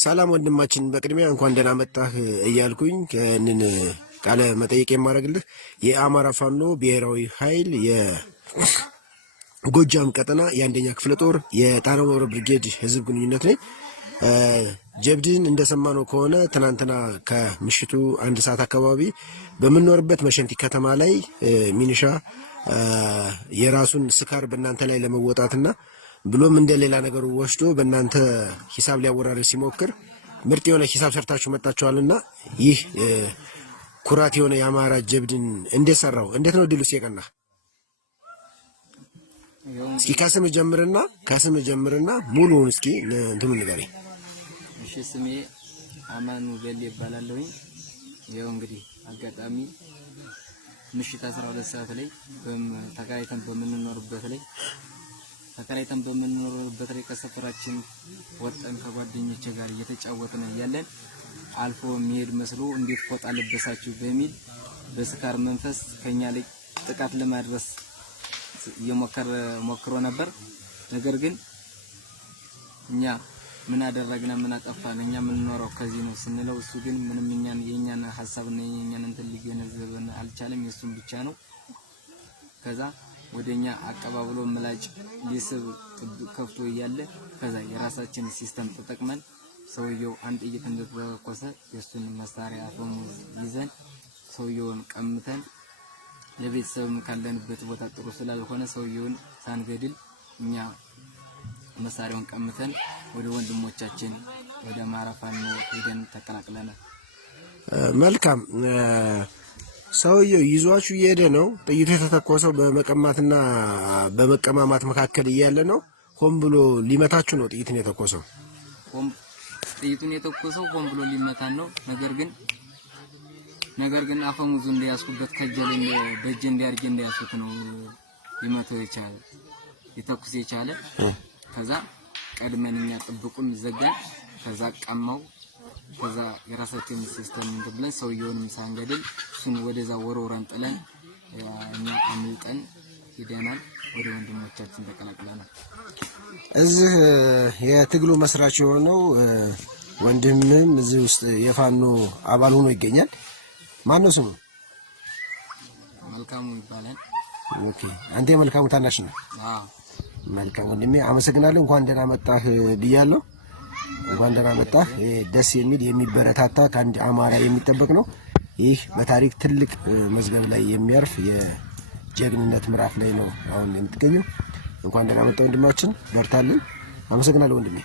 ሰላም ወንድማችን በቅድሚያ እንኳን ደህና መጣህ እያልኩኝ ከንን ቃለ መጠየቅ የማደርግልህ የአማራ ፋኖ ብሔራዊ ኃይል የጎጃም ቀጠና የአንደኛ ክፍለ ጦር የጣና ወረ ብርጌድ ህዝብ ግንኙነት ላይ ጀብድን እንደሰማነው ከሆነ ትናንትና ከምሽቱ 1 ሰዓት አካባቢ በመኖርበት መሸንቲ ከተማ ላይ ሚኒሻ የራሱን ስካር በእናንተ ላይ ለመወጣትና ብሎም እንደሌላ ነገር ወስዶ በእናንተ ሂሳብ ሊያወራረድ ሲሞክር ምርጥ የሆነ ሂሳብ ሰርታችሁ መጣችኋልና ይህ ኩራት የሆነ የአማራ ጀብድን እንደሰራው እንዴት ነው ድሉስ የቀና? እስኪ ከስም ጀምርና ሙሉውን እስኪ እንትም ንገረኝ። እሺ ስሜ አማኑ ገል ይባላልኝ። ይሄው እንግዲህ አጋጣሚ ምሽት 12 ሰዓት ላይ ተከራይተን በምንኖርበት ላይ ከሰፈራችን ወጣን ከጓደኞቼ ጋር እየተጫወትን ያለን አልፎ የሚሄድ መስሎ እንዴት ፎጣ ለበሳችሁ በሚል በስካር መንፈስ ከኛ ላይ ጥቃት ለማድረስ ሞክሮ ነበር። ነገር ግን እኛ ምን አደረግና ምን አጠፋን? እኛ ምን ኖረው ከዚህ ነው ስንለው እሱ ግን ምንም የኛን ሐሳብና የኛን እንትን ሊገነዘበን አልቻለም። የሱን ብቻ ነው። ከዛ ወደኛ አቀባብሎ ምላጭ ሊስብ ከፍቶ እያለ ከዛ የራሳችን ሲስተም ተጠቅመን ሰውየው አንድ ጥይት እንደተኮሰ የሱን መሳሪያ አፈሙዝ ይዘን ሰውየውን ቀምተን ለቤተሰብም ካለንበት ቦታ ጥሩ ስላልሆነ ሰውየውን ሳንገድል እኛ መሳሪያውን ቀምተን ወደ ወንድሞቻችን ወደ አማራ ፋኖ ሄደን ተቀላቅለናል። መልካም። ሰውየው ይዟችሁ እየሄደ ነው። ጥይቱ የተተኮሰው በመቀማትና በመቀማማት መካከል እያለ ነው። ሆን ብሎ ሊመታችሁ ነው ጥይቱን የተኮሰው? ጥይቱን የተኮሰው ሆን ብሎ ሊመታን ነው። ነገር ግን አፈሙዙ እንዲያስኩበት ከጀለኝ በእጄ እንዲያርግ እንዲያስኩት ነው ሊመታው የቻለ ሊተኩስ የቻለ። ከዛ ቀድመንኛ ጥብቁን ዘገን ከዛ ቀማው። ከዛ የራሳችን ሲስተም ብለን ሰውየውንም ሳንገድል እሱን ወደዛ ወሮራን ጥለን እኛ አምልጠን ሄደናል። ወደ ወንድሞቻችን ተቀላቅለናል። እዚህ የትግሉ መስራች የሆነው ወንድምም እዚህ ውስጥ የፋኖ አባል ሆኖ ይገኛል። ማን ነው ስሙ? መልካሙ ይባላል። ኦኬ፣ አንተ የመልካሙ ታናሽ ነህ? አዎ። መልካም ወንድሜ አመሰግናለሁ። እንኳን ደህና መጣህ ብያለሁ። እንኳን ደህና መጣህ። ደስ የሚል የሚበረታታ ከአንድ አማራ የሚጠበቅ ነው። ይህ በታሪክ ትልቅ መዝገብ ላይ የሚያርፍ የጀግንነት ምዕራፍ ላይ ነው አሁን የምትገኘው። እንኳን ደህና መጣህ ወንድማችን፣ በርታልን። አመሰግናለሁ ወንድሜ።